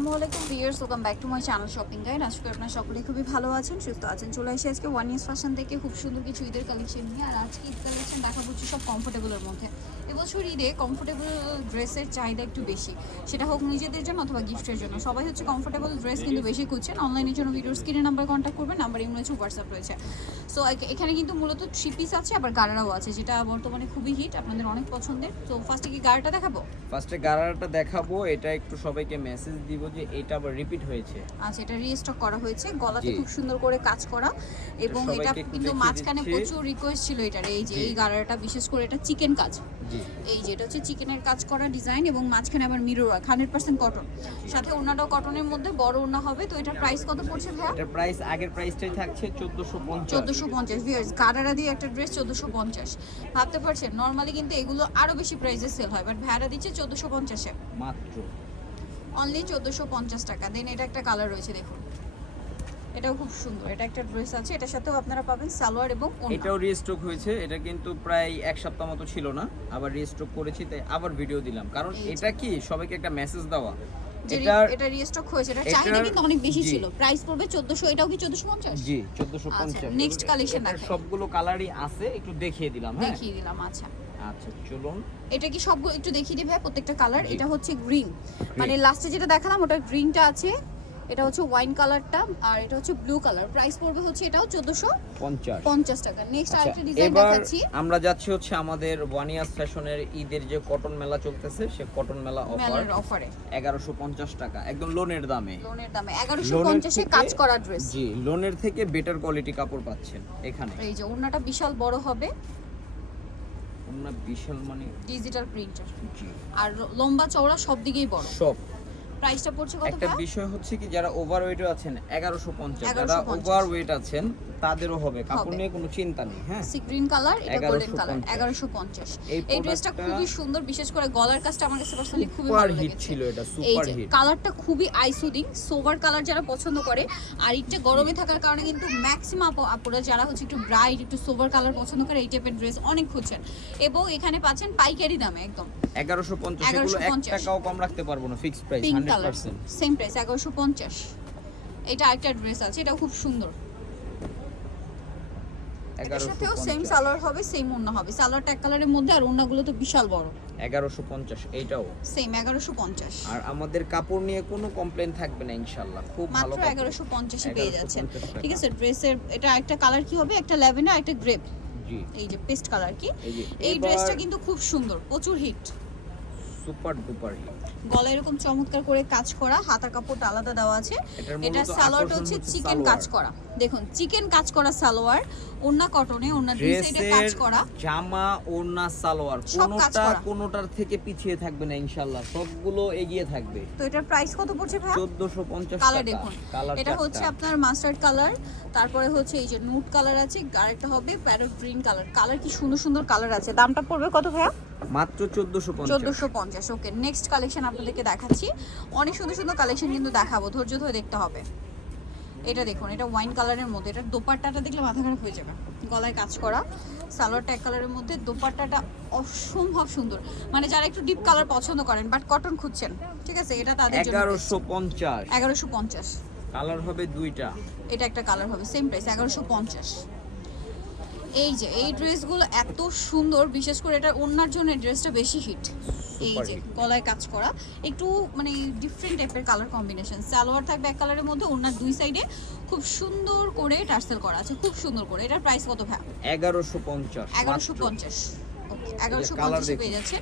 আসসালামু আলাইকুম viewers, welcome back to my channel shopping guide. আজকে আপনারা সকলেই খুবই ভালো আছেন, সুস্থ আছেন। চলে এসে আজকে ওয়ান ইস ফ্যাশন থেকে খুব সুন্দর কিছু ঈদের কালেকশন নিয়ে। আর আজকে ঈদ কালেকশন দেখা হচ্ছে সব কমফোর্টেবলের মধ্যে। এবছর ঈদে কমফোর্টেবল ড্রেসের চাহিদা একটু বেশি, সেটা হোক নিজেদের জন্য অথবা গিফটের জন্য। সবাই হচ্ছে কমফোর্টেবল ড্রেস কিন্তু বেশি খুঁজছেন। অনলাইনের জন্য ভিডিওর স্ক্রিনে নাম্বার কন্ট্যাক্ট করবেন, নাম্বার ইমেল রয়েছে, হোয়াটসঅ্যাপ রয়েছে। সো এখানে কিন্তু মূলত 3 পিস আছে, আবার গারারাও আছে, যেটা বর্তমানে খুবই হিট, আপনাদের অনেক পছন্দের। তো ফার্স্টে কি গারাটা দেখাবো? ফার্স্টে গারারাটা দেখাবো। এটা একটু সবাইকে মেসেজ দিব যে এটা আবার রিপিট হয়েছে। আচ্ছা, এটা রিস্টক করা হয়েছে, গলাতে খুব সুন্দর করে কাজ করা, এবং এটা কিন্তু মাঝখানে প্রচুর রিকোয়েস্ট ছিল এটার। এই যে এই গারারাটা, বিশেষ করে এটা চিকেন কাজ, এই যে এটা হচ্ছে চিকেনের কাজ করা ডিজাইন, এবং মাঝখানে আবার মিরর ওয়ার্ক, 100% কটন, সাথে ওনাটাও কটনের মধ্যে বড় ওনা হবে। তো এটার প্রাইস কত পড়ছে ভাইয়া? এটার প্রাইস আগের প্রাইসটাই থাকছে 1450। 1450 ভিউয়ার্স, গারারা দিয়ে একটা ড্রেস 1450, ভাবতে পারছেন নরমালি কিন্তু এগুলো আরো বেশি প্রাইসে সেল হয়, বাট ভাড়া দিচ্ছে 1450 এ মাত্র, অনলি 1450 টাকা। দেন এটা একটা কালার রয়েছে, দেখুন এটাও খুব সুন্দর। এটা একটা ড্রেস আছে, এটার সাথেও আপনারা পাবেন সালোয়ার এবং ওড়না। এটাও রিস্টক হয়েছে। এটা কিন্তু প্রায় এক সপ্তাহ মতো ছিল না, আবার রিস্টক করেছি, তাই আবার ভিডিও দিলাম। কারণ এটা কি সবাইকে একটা মেসেজ দেওয়া, এটা রিস্টক হয়েছে, এটা চাহিদা কিন্তু অনেক বেশি ছিল। প্রাইস পড়বে 1400, এটাও কি 1450? জি 1450। নেক্সট কালেকশন দেখাই, সবগুলো কালারই আছে, একটু দেখিয়ে দিলাম। হ্যাঁ দেখিয়ে দিলাম। আচ্ছা আচ্ছা চলুন, এটা কি সবগুলো একটু দেখিয়ে দিই ভাই, প্রত্যেকটা কালার। এটা হচ্ছে গ্রিন, মানে লাস্টে যেটা দেখালাম ওটা গ্রিনটা আছে, এটা হচ্ছে ওয়াইন কালারটা, আর এটা হচ্ছে ব্লু কালার। প্রাইস পড়বে হচ্ছে এটাও 1450 টাকা। নেক্সট আরেকটা ডিজাইন দেখাচ্ছি। আমরা যাচ্ছি হচ্ছে আমাদের ওয়ানিয়াস ফ্যাশনের ঈদের যে কটন মেলা চলতেছে, সে কটন মেলা অফারে 1150 টাকা, একদম লোনের দামে। 1150 এ কাজ করা ড্রেস। জি, লোনের থেকে বেটার কোয়ালিটি কাপড় পাচ্ছেন এখানে। এই যে ওড়নাটা বিশাল বড় হবে, ওড়না বিশাল, মানে ডিজিটাল প্রিন্টার, জি, আর লম্বা চওড়া সব দিকেই বড়। সব। প্রাইসটা পড়ছে কত? একটা বিষয় হচ্ছে কি, যারা ওভারওয়েট আছেন 1150, যারা ওভারওয়েট আছেন তাদেরও হবে, কাপড় নিয়ে কোনো চিন্তা নেই। হ্যাঁ, সি গ্রিন কালার, এটা গোল্ডেন কালার, 1150। এই ড্রেসটা খুবই সুন্দর, বিশেষ করে গলার কাজটা আমার কাছে পার্সোনালি খুবই ভালো লেগেছে। ছিল এটা সুপার হিট। কালারটা খুবই আই সুদিং, সোভার কালার যারা পছন্দ করে। আর এটা গরমে থাকার কারণে কিন্তু ম্যাক্সিমাম আপুরা যারা হচ্ছে একটু ব্রাইট, একটু সোভার কালার পছন্দ করে, এই টাইপের ড্রেস অনেক খুঁজছেন। এবং এখানে পাচ্ছেন পাইকারি দামে একদম 1150। এগুলো 1 টাকাও কম রাখতে পারবো না, ফিক্সড প্রাইস 100%। Same price 1150। এটা আরেকটা ড্রেস আছে, এটাও খুব সুন্দর। এটার সাথেও সেম সালোয়ার হবে, সেম ওড়না হবে। সালোয়ারটা এক কালারের মধ্যে, আর ওড়নাগুলো তো বিশাল বড়। 1150 এইটাও সেম 1150। আর আমাদের কাপড় নিয়ে কোনো কমপ্লেইন থাকবে না ইনশাআল্লাহ, খুব ভালো মাত্র 1150 এ পেয়ে যাচ্ছেন। ঠিক আছে, ড্রেসের এটা একটা কালার কি হবে, একটা ল্যাভেন্ডার, একটা গ্রেপ, জি এই যে পেস্ট কালার কি। এই ড্রেসটা কিন্তু খুব সুন্দর, প্রচুর হিট, সুপার ডুপার হিট। গলা এরকম চমৎকার করে কাজ করা, হাতার কাপড়টা আলাদা দেওয়া আছে। এটা সালোয়ারটা হচ্ছে চিকেন কাজ করা, দেখুন চিকেন কাজ করা সালোয়ার, ওড়না কটনে, ওড়না দুই সাইডে কাজ করা, জামা ওড়না সালোয়ার কোনোটার থেকে পিছিয়ে থাকবে না ইনশাআল্লাহ, সবগুলো এগিয়ে থাকবে। তো এটার প্রাইস কত পড়ছে ভাই? 1450 টাকা। কালার দেখুন, এটা হচ্ছে আপনার মাস্টার্ড কালার, তারপরে হচ্ছে এই যে নুট কালার আছে, আরেকটা হবে প্যারট গ্রিন কালার। কালার কি সুন্দর সুন্দর কালার আছে। দামটা পড়বে কত ভাইয়া? মাত্র 1450। ওকে, নেক্সট কালেকশন আপনাদেরকে দেখাচ্ছি। অনেক সুন্দর সুন্দর কালেকশন কিন্তু দেখাবো, ধৈর্য ধরে দেখতে হবে। এটা দেখুন, এটা ওয়াইন কালারের মধ্যে, এটার দোপাট্টাটা দেখলে মাথা খারাপ হয়ে যাবে। গলায় কাজ করা, সালোয়ারটা এক কালারের মধ্যে, দোপাট্টাটা অসম্ভব সুন্দর। মানে যারা একটু ডিপ কালার পছন্দ করেন বাট কটন খুঁজছেন, ঠিক আছে, এটা তাদের জন্য। 1150। কালার হবে দুইটা, এটা একটা কালার হবে, সেম প্রাইস 1150। এই যে এই ড্রেসগুলো এত সুন্দর, বিশেষ করে এটা ওড়নার জন্য ড্রেসটা বেশি হিট। এই যে গলায় কাজ করা, একটু মানে ডিফারেন্ট টাইপের কালার কম্বিনেশন। সালোয়ার থাকবে এক কালারের মধ্যে, ওড়নার দুই সাইডে খুব সুন্দর করে টার্সেল করা আছে, খুব সুন্দর করে। এটার প্রাইস কত ভাই? 1150। 1150। ওকে, 1150 পেয়ে যাচ্ছে।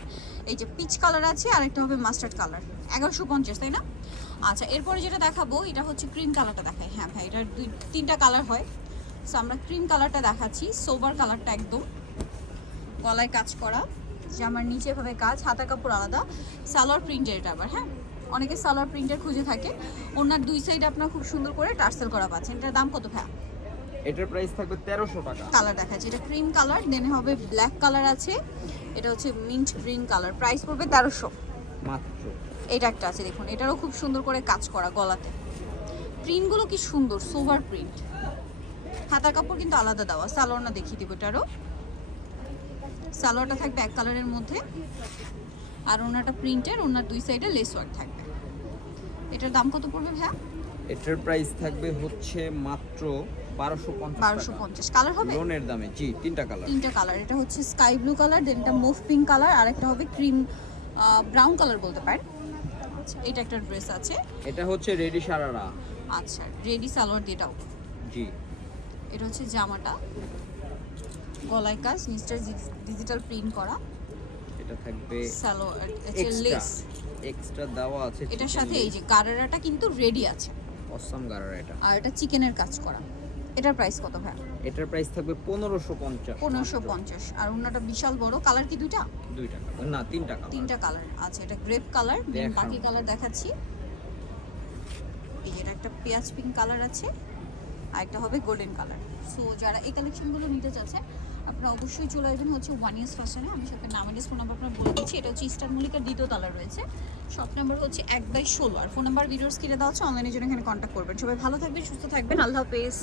এই যে পিচ কালার আছে, আর একটা হবে মাস্টার্ড কালার, 1150, তাই না? আচ্ছা, এরপরে যেটা দেখাবো এটা হচ্ছে ক্রিম কালারটা দেখাই। হ্যাঁ ভাই, এটার 2-3টা কালার হয়। সো আমরা ক্রিম কালারটা দেখাচ্ছি, সোবার কালারটা একদম, গলায় কাজ করা, জামার নিচে ভাবে কাজ, হাতার কাপড় আলাদা, সালোয়ার প্রিন্টের এটা আবার। হ্যাঁ, অনেকে সালোয়ার প্রিন্টের খুঁজে থাকে। ওনার দুই সাইড আপনার খুব সুন্দর করে টার্সেল করা পাচ্ছেন। এটার দাম কত ভাই? এটার প্রাইস থাকবে 1300 টাকা। কালার দেখাচ্ছি, এটা ক্রিম কালার, দেন হবে ব্ল্যাক কালার আছে, এটা হচ্ছে মিন্ট গ্রিন কালার। প্রাইস পড়বে 1300 মাত্র। এটা একটা আছে দেখুন, এটারও খুব সুন্দর করে কাজ করা, গলাতে প্রিন্টগুলো কি সুন্দর, সোভার প্রিন্ট। হাতার কাপড় কিন্তু আলাদা দেওয়া। সালোয়ারটা দেখিয়ে দিব, এটারও সালোয়ারটা থাকবে এক কালারের মধ্যে, আর ওনাটা প্রিন্টের, ওনার দুই সাইডে লেস ওয়ার্ক থাকবে। এটার দাম কত পড়বে ভাইয়া? এটার প্রাইস থাকবে হচ্ছে মাত্র 1250 টাকা। 1250। কালার হবে? লোনের দামে, জি, তিনটা কালার। তিনটা কালার, এটা হচ্ছে স্কাই ব্লু কালার, দেন এটা মুভ পিঙ্ক কালার, আর একটা হবে ক্রিম ব্রাউন কালার বলতে পারেন। আচ্ছা, এটা একটা ড্রেস আছে। এটা হচ্ছে রেডি সারারা। আচ্ছা, রেডি সালোয়ার দিয়ে দাও। জি। এটা হচ্ছে জামাটা, গলায় কাজ, নিচটা ডিজিটাল প্রিন্ট করা। এটা থাকবে সালোয়ার এক্সট্রা, লেস এক্সট্রা দেওয়া আছে। এটার সাথে এই যে গারারাটা কিন্তু রেডি আছে, অসাম গারারা এটা। আর এটা চিকেনের কাজ করা। এটার প্রাইস কত ভাই? এটার প্রাইস থাকবে 1550। 1550। আর ওনাটা বিশাল বড়। কালার কি দুইটা? দুইটা কালার, না তিনটা কালার। তিনটা কালার। আচ্ছা, এটা গ্রেপ কালার, দেখাও। বাকি কালার দেখাচ্ছি। এই যে এটা একটা পেঁয়াজ পিঙ্ক কালার আছে, আর একটা হবে গোল্ডেন কালার। সো যারা এই কালেকশনগুলো নিতে চাচ্ছে আপনারা অবশ্যই চলে আসবেন হচ্ছে ওয়ান ইউজ ফ্যাশনে। আমি সাথে নাম অ্যাড্রেস ফোন নাম্বার আপনার বলে দিচ্ছি। এটা হচ্ছে ইস্টার্ন মল্লিকার দ্বিতীয় তলা রয়েছে, শপ নাম্বার হচ্ছে 1/16, আর ফোন নাম্বার ভিডিওস কিনে দেওয়া হচ্ছে। অনলাইনের জন্য এখানে কন্ট্যাক্ট করবেন। সবাই ভালো থাকবেন, সুস্থ থাকবেন, আল্লাহ হাফেজ।